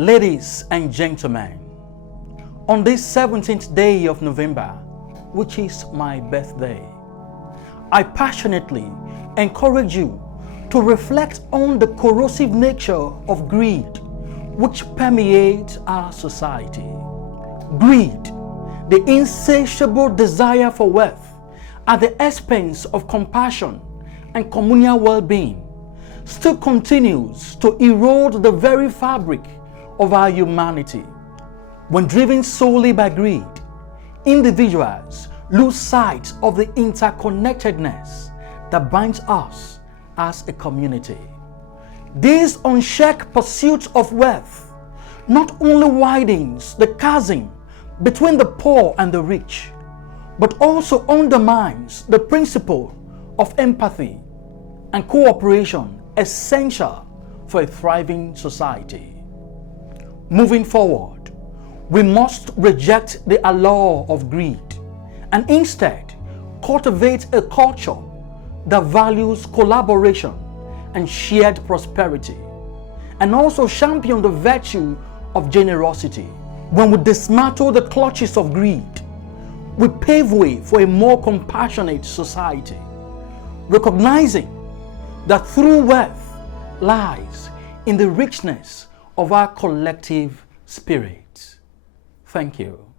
Ladies and gentlemen, on this 17th day of November, which is my birthday, I passionately encourage you to reflect on the corrosive nature of greed which permeates our society. Greed, the insatiable desire for wealth at the expense of compassion and communal well-being, still continues to erode the very fabric of our humanity. When driven solely by greed, individuals lose sight of the interconnectedness that binds us as a community. This unchecked pursuit of wealth not only widens the chasm between the poor and the rich, but also undermines the principle of empathy and cooperation essential for a thriving society. Moving forward, we must reject the allure of greed and instead cultivate a culture that values collaboration and shared prosperity, and also champion the virtue of generosity. When we dismantle the clutches of greed, we pave way for a more compassionate society, recognizing that true wealth lies in the richness of our collective spirit. Thank you.